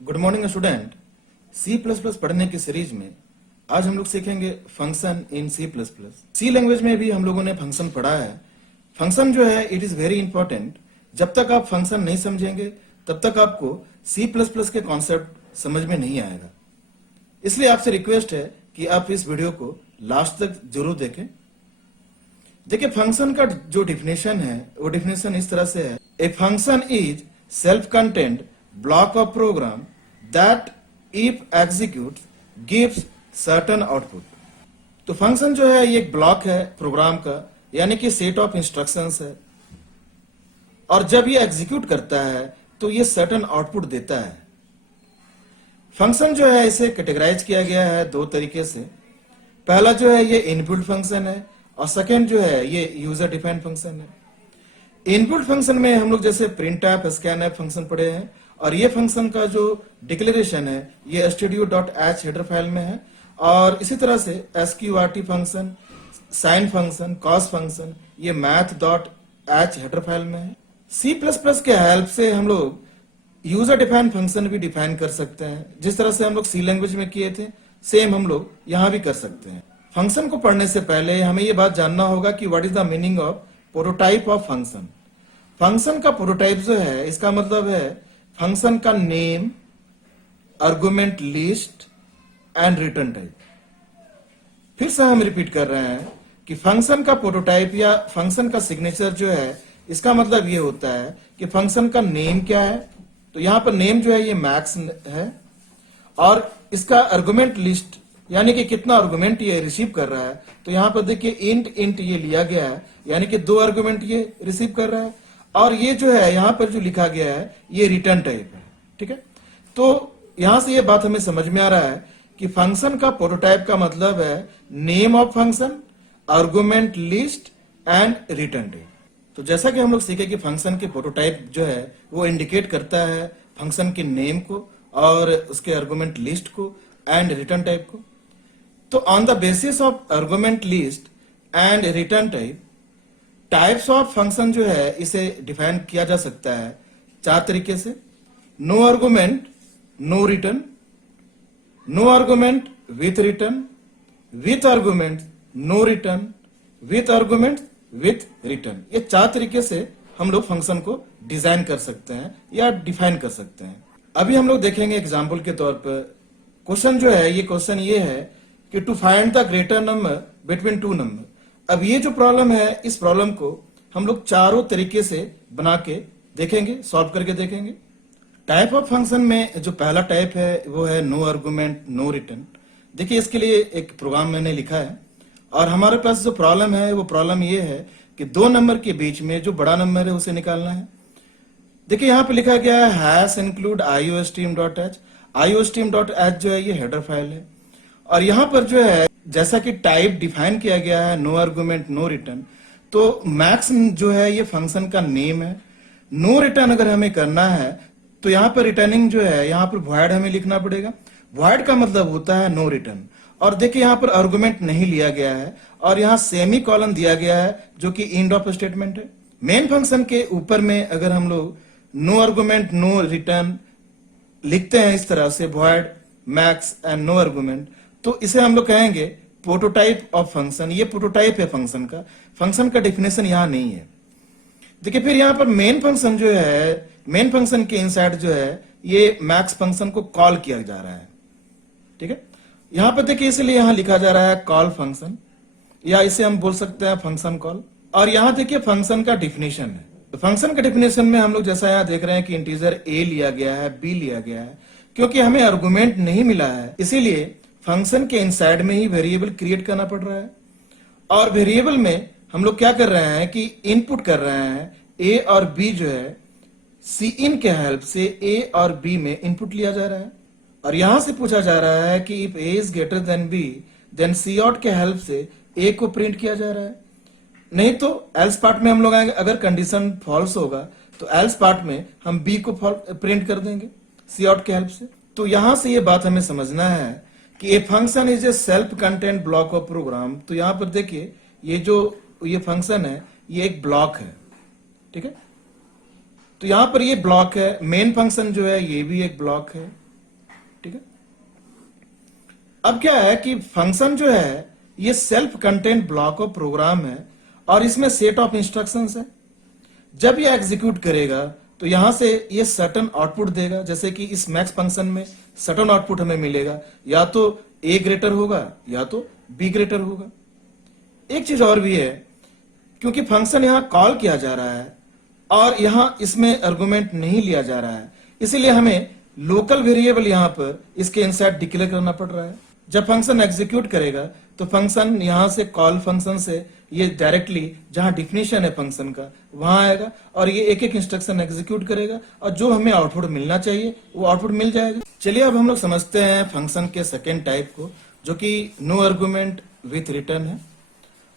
Good morning student. C plus plus पढ़ने की series में आज हम लोग सीखेंगे function in C plus plus. सी लैंग्वेज में भी हम लोगों ने फंक्शन पढ़ा है। फंक्शन जो है इट इज वेरी इंपॉर्टेंट। जब तक आप फंक्शन नहीं समझेंगे तब तक आपको सी प्लस प्लस के कॉन्सेप्ट समझ में नहीं आएगा। इसलिए आपसे रिक्वेस्ट है कि आप इस वीडियो को लास्ट तक जरूर देखें। देखिए, फंक्शन का जो डिफिनेशन है वो डिफिनेशन इस तरह से है, ए function is self content block of program that if executes gives certain output। तो फंक्शन जो है ये एक ब्लॉक है प्रोग्राम का, यानी कि सेट ऑफ इंस्ट्रक्शंस है, और जब ये एग्जीक्यूट करता है तो ये सर्टेन आउटपुट देता है। फंक्शन जो है इसे कैटेगराइज किया गया है दो तरीके से। पहला जो है ये इनपुट फंक्शन है और सेकेंड जो है ये यूजर डिफाइंड फंक्शन है। इनपुट फंक्शन में हम लोग जैसे print app, scan app function पढ़े हैं, और ये फंक्शन का जो डिक्लेरेशन है ये stdio.h हेडर फाइल में है, और इसी तरह से sqrt function, sine function, cos function ये math.h हेडर फाइल में है। C++ के हेल्प से हम लोग यूजर डिफाइंड फंक्शन भी डिफाइन कर सकते हैं। जिस तरह से हम लोग सी लैंग्वेज में किए थे सेम हम लोग यहाँ भी कर सकते हैं। फंक्शन को पढ़ने से पहले हमें ये बात जानना होगा कि what is the meaning of prototype of function. Function का प्रोटोटाइप जो है इसका मतलब है फंक्शन का name, argument list and return type. फिर से हम रिपीट कर रहे हैं कि फंक्शन का प्रोटोटाइप या फंक्शन का सिग्नेचर जो है इसका मतलब ये होता है कि फंक्शन का नेम क्या है। तो यहां पर नेम जो है ये मैक्स है, और इसका आर्गुमेंट लिस्ट यानी कि कितना आर्गुमेंट ये रिसीव कर रहा है। तो यहां पर देखिए इंट ये लिया गया है, यानी कि दो आर्गुमेंट ये रिसीव कर रहा है, और ये जो है यहां पर जो लिखा गया है ये रिटर्न टाइप है। ठीक है, तो यहां से ये बात हमें समझ में आ रहा है कि फंक्शन का प्रोटोटाइप का मतलब है name of function, argument list and return type. तो जैसा कि हम लोग सीखे कि फंक्शन के प्रोटोटाइप जो है वो इंडिकेट करता है फंक्शन के नेम को और उसके आर्गुमेंट लिस्ट को एंड रिटर्न टाइप को। तो on the basis of argument list and return type, types of function जो है इसे डिफाइन किया जा सकता है चार तरीके से। No argument no return, no argument with return, with argument no return, with argument with return. ये चार तरीके से हम लोग फंक्शन को डिजाइन कर सकते हैं या डिफाइन कर सकते हैं। अभी हम लोग देखेंगे एग्जाम्पल के तौर पर। क्वेश्चन जो है ये क्वेश्चन ये है कि to find the greater number between two number. अब ये जो प्रॉब्लम है इस प्रॉब्लम को हम लोग चारों तरीके से बना के देखेंगे, सॉल्व करके देखेंगे। टाइप ऑफ फंक्शन में जो पहला टाइप है वो है नो आर्गुमेंट नो रिटर्न। देखिए, इसके लिए एक प्रोग्राम मैंने लिखा है, और हमारे पास जो प्रॉब्लम है वो प्रॉब्लम ये है कि दो नंबर के बीच में जो बड़ा नंबर है उसे निकालना है। देखिए, यहाँ पे लिखा गया है हैश इंक्लूड iostream.h। iostream.h जो है ये हेडर फाइल है, और यहाँ पर जो है जैसा कि टाइप डिफाइन किया गया है नो आर्गुमेंट नो रिटर्न, तो मैक्स जो है ये फंक्शन का नेम है। नो रिटर्न अगर हमें करना है तो यहाँ पर रिटर्निंग जो है यहाँ पर वॉइड हमें लिखना पड़ेगा। वॉइड का मतलब होता है नो रिटर्न, और देखिए यहाँ पर आर्गुमेंट नहीं लिया गया है, और यहाँ सेमी कॉलन दिया गया है जो कि एंड ऑफ स्टेटमेंट है। मेन फंक्शन के ऊपर में अगर हम लोग नो आर्गुमेंट नो रिटर्न लिखते हैं इस तरह से, void max and no argument, तो इसे हम लोग कहेंगे प्रोटोटाइप ऑफ फंक्शन। ये प्रोटोटाइप है फंक्शन का। फंक्शन का डेफिनेशन यहां नहीं है। देखिए, फिर यहां पर मेन फंक्शन जो है, मेन फंक्शन के इनसाइड जो है ये मैक्स फंक्शन को कॉल किया जा रहा है। ठीक है, यहां पर देखिए इसलिए यहां लिखा जा रहा है कॉल फंक्शन, या इसे हम बोल सकते हैं फंक्शन कॉल। और यहां देखिए फंक्शन का डिफिनेशन है। तो फंक्शन का डिफिनेशन में हम लोग जैसा यहां देख रहे हैं कि इंटीजर a लिया गया है, b लिया गया है। क्योंकि हमें आर्गुमेंट नहीं मिला है इसीलिए फंक्शन के इनसाइड में ही वेरिएबल क्रिएट करना पड़ रहा है, और वेरिएबल में हम लोग क्या कर रहे हैं कि इनपुट कर रहे हैं a और b जो है सी इन के हेल्प से a और b में इनपुट लिया जा रहा है, और यहां से पूछा जा रहा है कि if a is greater than b then C out के हेल्प से a को प्रिंट किया जा रहा है। नहीं तो एल्स पार्ट में हम लोग आएंगे, अगर कंडीशन फॉल्स होगा तो एल्स पार्ट में हम b को प्रिंट कर देंगे सी आउट के हेल्प से। तो यहां से ये बात हमें समझना है कि a function is a self content block of program. तो यहां पर देखिए ये फंक्शन है ये एक ब्लॉक है। ठीक है, तो यहां पर ये ब्लॉक है। मेन फंक्शन जो है ये भी एक ब्लॉक है। ठीक है। अब क्या है कि फंक्शन जो है ये self content block of program है और इसमें सेट ऑफ इंस्ट्रक्शंस है। जब ये एग्जीक्यूट करेगा तो यहां से ये सर्टन आउटपुट देगा, जैसे कि इस मैक्स फंक्शन में सर्टन आउटपुट हमें मिलेगा, या तो ए ग्रेटर होगा या तो बी ग्रेटर होगा। एक चीज और भी है, क्योंकि फंक्शन यहां कॉल किया जा रहा है और यहां इसमें आर्गुमेंट नहीं लिया जा रहा है, इसीलिए हमें लोकल वेरिएबल यहां पर इसके इनसाइड डिक्लेयर करना पड़ रहा है। जब फंक्शन एग्जीक्यूट करेगा तो फंक्शन यहां से कॉल फंक्शन से ये डायरेक्टली जहां डिफिनेशन है फंक्शन का वहां आएगा और ये एक एक इंस्ट्रक्शन एग्जीक्यूट करेगा और जो हमें आउटपुट मिलना चाहिए वो आउटपुट मिल जाएगा। चलिए अब हम लोग समझते हैं फंक्शन के सेकेंड टाइप को, जो कि नो आर्गुमेंट विथ रिटर्न है।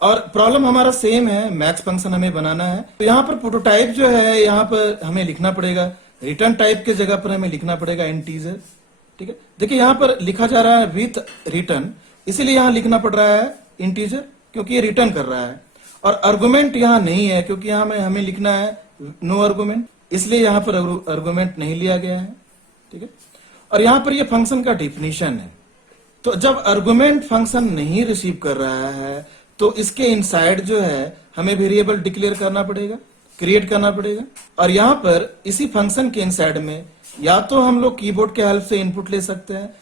और प्रॉब्लम हमारा सेम है, मैक्स फंक्शन हमें बनाना है। तो यहाँ पर प्रोटोटाइप जो है यहाँ पर हमें लिखना पड़ेगा, रिटर्न टाइप के जगह पर हमें लिखना पड़ेगा इंटीजर। ठीक है, देखिए यहाँ पर लिखा जा रहा है विथ रिटर्न, इसीलिए यहाँ लिखना पड़ रहा है इंटीजर, क्योंकि ये रिटर्न कर रहा है। और आर्गुमेंट यहाँ नहीं है, क्योंकि यहाँ में हमें लिखना है नो आर्गुमेंट, इसलिए यहाँ पर आर्गुमेंट नहीं लिया गया है। ठीक है, और यहाँ पर ये फंक्शन का डिफिनीशन है। तो जब आर्गुमेंट फंक्शन नहीं रिसीव कर रहा है तो इसके इनसाइड जो है हमें वेरिएबल डिक्लेयर करना पड़ेगा, क्रिएट करना पड़ेगा। और यहाँ पर इसी फंक्शन के इनसाइड में या तो हम लोग कीबोर्ड के हेल्प से इनपुट ले सकते हैं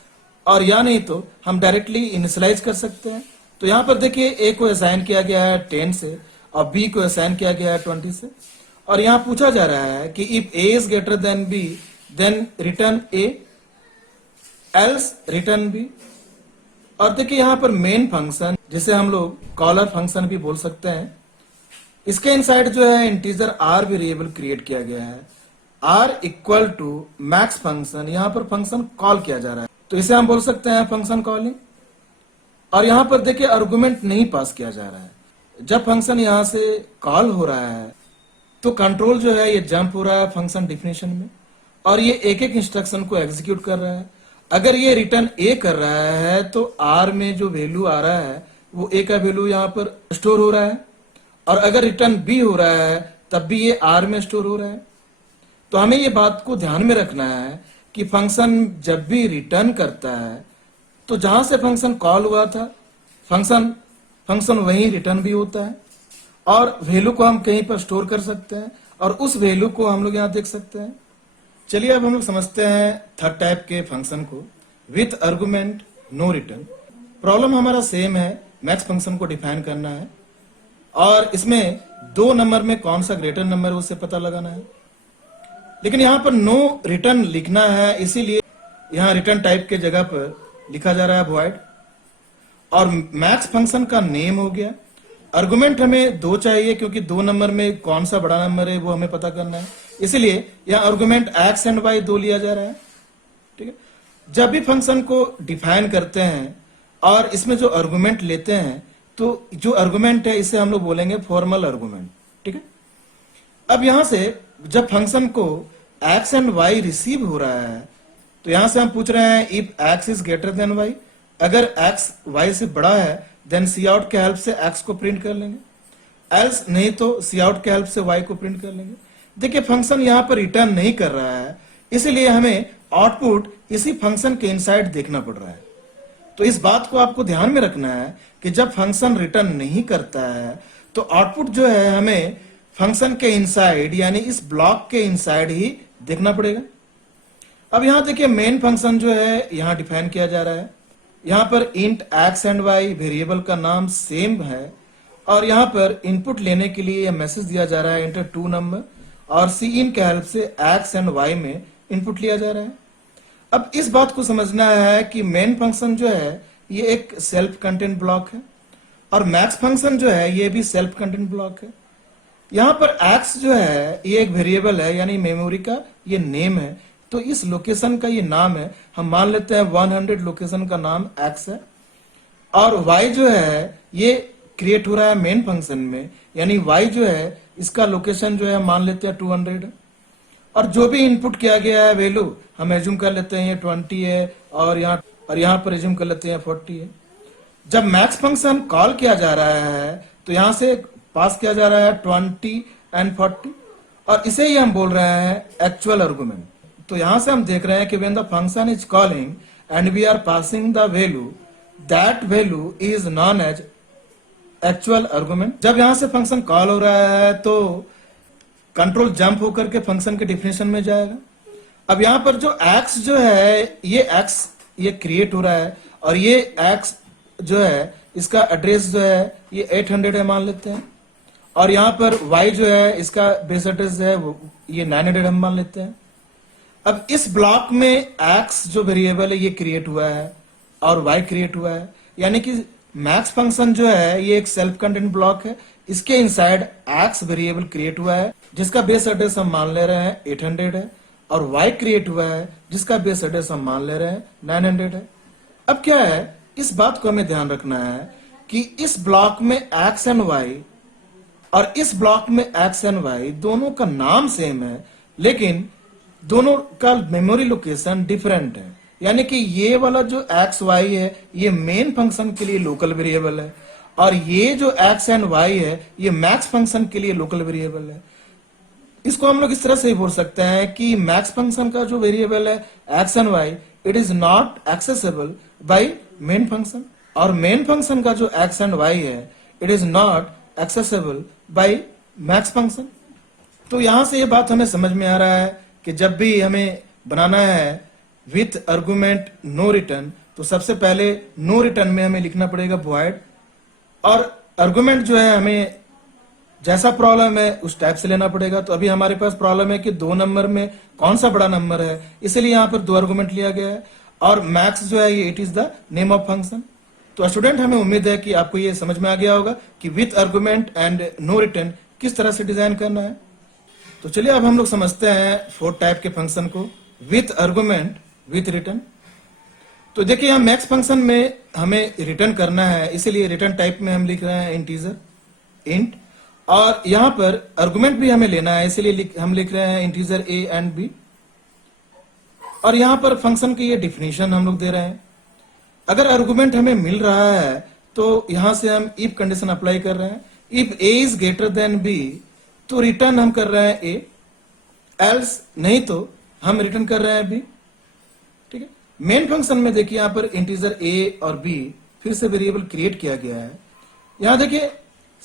और या नहीं तो हम डायरेक्टली इनिशियलाइज कर सकते हैं। तो यहाँ पर देखिए ए को असाइन किया गया है 10 से और बी को असाइन किया गया है 20 से, और यहाँ पूछा जा रहा है कि if A is greater than B then return A else return B. और देखिए यहाँ पर मेन फंक्शन, जिसे हम लोग कॉलर फंक्शन भी बोल सकते हैं, इसके इनसाइड जो है इंटीजर आर वेरिएबल क्रिएट किया गया है। R equal to max function, यहाँ पर फंक्शन कॉल किया जा रहा है तो इसे हम बोल सकते हैं फंक्शन कॉलिंग। और यहाँ पर देखिए आर्गुमेंट नहीं पास किया जा रहा है। जब फंक्शन यहाँ से कॉल हो रहा है तो कंट्रोल जो है ये जंप हो रहा है फंक्शन डिफिनेशन में और ये एक एक इंस्ट्रक्शन को एग्जीक्यूट कर रहा है। अगर ये रिटर्न ए कर रहा है तो आर में जो वैल्यू आ रहा है वो ए का वैल्यू यहाँ पर स्टोर हो रहा है, और अगर रिटर्न बी हो रहा है तब भी ये आर में स्टोर हो रहा है। तो हमें ये बात को ध्यान में रखना है कि फंक्शन जब भी रिटर्न करता है तो जहां से फंक्शन कॉल हुआ था फंक्शन वहीं रिटर्न भी होता है, और वैल्यू को हम कहीं पर स्टोर कर सकते हैं और उस वैल्यू को हम लोग यहाँ देख सकते हैं। चलिए अब हम लोग समझते हैं थर्ड टाइप के फंक्शन को, with argument no return. Problem हमारा सेम है, मैक्स फंक्शन को डिफाइन करना है और इसमें 2 नंबर में कौन सा ग्रेटर नंबर है उसे पता लगाना है। लेकिन यहाँ पर नो रिटर्न लिखना है, इसीलिए यहाँ रिटर्न टाइप के जगह पर लिखा जा रहा है वॉइड, और मैक्स फंक्शन का नेम हो गया। आर्गुमेंट हमें 2 चाहिए, क्योंकि 2 नंबर में कौन सा बड़ा नंबर है वो हमें पता करना है, इसलिए यहाँ आर्गुमेंट एक्स एंड वाई 2 लिया जा रहा है। ठीक है, जब भी फंक्शन को डिफाइन करते हैं और इसमें जो आर्गुमेंट लेते हैं तो जो आर्गुमेंट है इसे हम लोग बोलेंगे फॉर्मल आर्गुमेंट। ठीक है, अब यहां से जब फंक्शन को एक्स एंड वाई रिसीव हो रहा है तो यहां से हम पूछ रहे हैं if x is greater than y. अगर एक्स वाई से बड़ा है देन सी आउट के हेल्प से एक्स को प्रिंट कर लेंगे, एल्स नहीं तो सी आउट के हेल्प से वाई को प्रिंट कर लेंगे। देखिए फंक्शन यहां पर रिटर्न नहीं कर रहा है, इसलिए हमें आउटपुट इसी फंक्शन के इनसाइड देखना पड़ रहा है। तो इस बात को आपको ध्यान में रखना है कि जब फंक्शन रिटर्न नहीं करता है तो आउटपुट जो है हमें फंक्शन के इनसाइड यानी इस ब्लॉक के इनसाइड ही देखना पड़ेगा। अब यहां देखिए मेन फंक्शन जो है यहां डिफाइन किया जा रहा है। यहां पर int x and y variable का नाम सेम है और यहां पर इनपुट लेने के लिए यह मैसेज दिया जा रहा है इंटर 2 नंबर, और सी इन के हेल्प से एक्स एंड वाई में इनपुट लिया जा रहा है। अब इस बात को समझना है कि मेन फंक्शन जो है ये एक सेल्फ कंटेंट ब्लॉक है और मैक्स फंक्शन जो है ये भी सेल्फ कंटेंट ब्लॉक है। यहाँ पर x जो है ये एक वेरिएबल है यानी मेमोरी का ये नेम है, तो इस लोकेशन का ये नाम है। हम मान लेते हैं 100 लोकेशन का नाम x है, और y जो है ये क्रिएट हो रहा है मेन फंक्शन में, यानी y जो है इसका लोकेशन जो है मान लेते हैं 200 है, और जो भी इनपुट किया गया है वैल्यू हम एज्यूम कर लेते हैं ये 20 है और यहाँ पर एज्यूम कर लेते हैं 40 है। जब मैक्स फंक्शन कॉल किया जा रहा है तो यहाँ से पास किया जा रहा है 20 एंड 40, और इसे ही हम बोल रहे हैं एक्चुअल आर्गुमेंट। तो यहां से हम देख रहे हैं कि when the function is calling and we are passing the value, that value is known as actual argument। जब यहां से फंक्शन कॉल हो रहा है तो कंट्रोल जंप होकर के फंक्शन के डिफिनेशन में जाएगा। अब यहां पर जो x जो है ये क्रिएट हो रहा है और ये x जो है इसका एड्रेस जो है ये 800 है मान लेते हैं, और यहाँ पर y जो है इसका बेस एड्रेस है वो ये 900 हम मान लेते हैं। अब इस ब्लॉक में x जो वेरिएबल है ये क्रिएट हुआ है और y क्रिएट हुआ है, यानी कि मैक्स फंक्शन जो है ये एक सेल्फ कंटेंट ब्लॉक है। इसके इनसाइड x वेरिएबल क्रिएट हुआ है जिसका बेस एड्रेस हम मान ले रहे हैं 800 है, और y क्रिएट हुआ है जिसका बेस एड्रेस हम मान ले रहे हैं 900 है। अब क्या है, इस बात को हमें ध्यान रखना है कि इस ब्लॉक में x एंड y और इस ब्लॉक में x एंड y दोनों का नाम सेम है, लेकिन दोनों का मेमोरी लोकेशन डिफरेंट है। यानी कि ये वाला जो x y है ये मेन फंक्शन के लिए लोकल वेरिएबल है, और ये जो x एंड y है ये मैक्स फंक्शन के लिए लोकल वेरिएबल है। इसको हम लोग इस तरह से ही बोल सकते हैं कि मैक्स फंक्शन का जो वेरिएबल है x and y it is not accessible bye main function, और मेन फंक्शन का जो x एंड y है it is not accessible bye max function. तो यहां से ये बात हमें समझ में आ रहा है कि जब भी हमें बनाना है विथ आर्गुमेंट नो रिटर्न, तो सबसे पहले नो रिटर्न में हमें लिखना पड़ेगा void, और आर्गुमेंट जो है हमें जैसा प्रॉब्लम है उस टाइप से लेना पड़ेगा। तो अभी हमारे पास प्रॉब्लम है कि 2 नंबर में कौन सा बड़ा नंबर है, इसलिए यहाँ पर 2 आर्गुमेंट लिया गया है, और मैक्स जो है ये it is the name of function. तो स्टूडेंट हमें उम्मीद है कि आपको ये समझ में आ गया होगा कि with argument and no return किस तरह से डिजाइन करना है। तो चलिए अब हम लोग समझते हैं 4 टाइप के फंक्शन को, विथ आर्गुमेंट, विथ रिटर्न। तो देखिए यहाँ मैक्स फंक्शन में हमें रिटर्न करना है, इसीलिए रिटर्न टाइप में हम लिख रहे हैं इंटीजर इंट, और यहाँ पर आर्गुमेंट भी हमें लेना है, इसीलिए हम लिख रहे हैं इंटीजर a एंड b, और यहाँ पर फंक्शन की ये डिफिनीशन हम लोग दे रहे हैं। अगर आर्गुमेंट हमें मिल रहा है तो यहां से हम इफ कंडीशन अप्लाई कर रहे हैं, if a is greater than b तो रिटर्न हम कर रहे हैं a, एल्स नहीं तो हम रिटर्न कर रहे हैं b। ठीक है, मेन फंक्शन में देखिए यहाँ पर इंटीजर a और b फिर से वेरिएबल क्रिएट किया गया है। यहाँ देखिए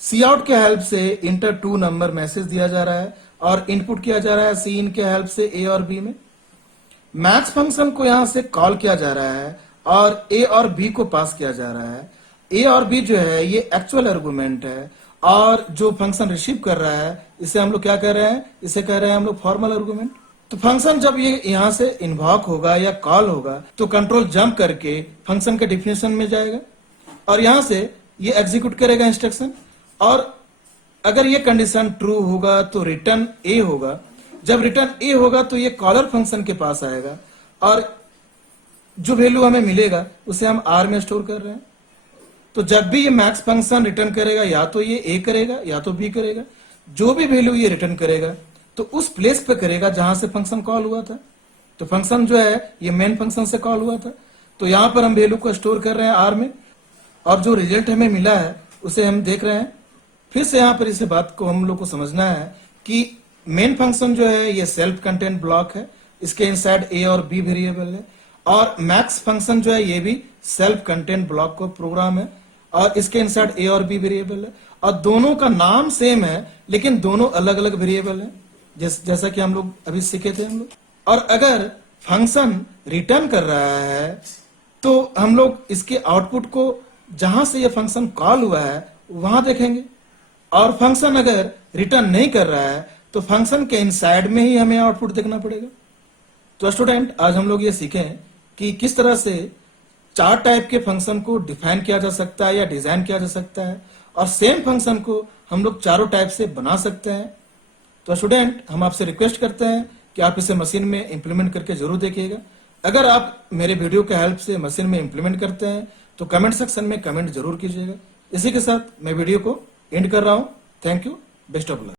सी आउट के हेल्प से इंटर 2 नंबर मैसेज दिया जा रहा है और इनपुट किया जा रहा है सी इन के हेल्प से a और b में। मैक्स फंक्शन को यहां से कॉल किया जा रहा है और a और b को पास किया जा रहा है। a और b जो है ये एक्चुअल आर्गुमेंट है, और जो फंक्शन रिसीव कर रहा है इसे हम लोग क्या कर रहे हैं, इसे कह रहे हैं हम लोग फॉर्मल आर्गुमेंट। तो फंक्शन जब ये यहाँ से इन्वॉक होगा या कॉल होगा तो कंट्रोल जंप करके फंक्शन के डिफिनेशन में जाएगा और यहां से ये एग्जीक्यूट करेगा इंस्ट्रक्शन, और अगर ये कंडीशन ट्रू होगा तो रिटर्न a होगा। जब रिटर्न a होगा तो ये कॉलर फंक्शन के पास आएगा और जो वैल्यू हमें मिलेगा उसे हम r में स्टोर कर रहे हैं। तो जब भी ये मैक्स फंक्शन रिटर्न करेगा या तो ये a करेगा या तो b करेगा, जो भी वैल्यू ये रिटर्न करेगा तो उस प्लेस पे करेगा जहां से फंक्शन कॉल हुआ था। तो फंक्शन जो है ये मेन फंक्शन से कॉल हुआ था, तो यहां पर हम वैल्यू को स्टोर कर रहे हैं r में, और जो रिजल्ट हमें मिला है उसे हम देख रहे हैं। फिर से यहाँ पर इस बात को हम लोग को समझना है कि मेन फंक्शन जो है ये सेल्फ कंटेंट ब्लॉक है, इसके इनसाइड a और b वेरिएबल है, और मैक्स फंक्शन जो है ये भी सेल्फ कंटेंट ब्लॉक का प्रोग्राम है और इसके इनसाइड a और b वेरिएबल है, और दोनों का नाम सेम है लेकिन दोनों अलग अलग वेरिएबल है, जैसा कि हम लोग अभी सीखे थे हम लोग। और अगर फंक्शन रिटर्न कर रहा है तो हम लोग इसके आउटपुट को जहां से ये फंक्शन कॉल हुआ है वहां देखेंगे, और फंक्शन अगर रिटर्न नहीं कर रहा है तो फंक्शन के इनसाइड में ही हमें आउटपुट देखना पड़ेगा। तो स्टूडेंट आज हम लोग ये सीखें कि किस तरह से 4 टाइप के फंक्शन को डिफाइन किया जा सकता है या डिजाइन किया जा सकता है, और सेम फंक्शन को हम लोग चारों टाइप से बना सकते हैं। तो स्टूडेंट हम आपसे रिक्वेस्ट करते हैं कि आप इसे मशीन में इंप्लीमेंट करके जरूर देखिएगा। अगर आप मेरे वीडियो के हेल्प से मशीन में इंप्लीमेंट करते हैं तो कमेंट सेक्शन में कमेंट जरूर कीजिएगा। इसी के साथ मैं वीडियो को एंड कर रहा हूं। Thank you, best of luck.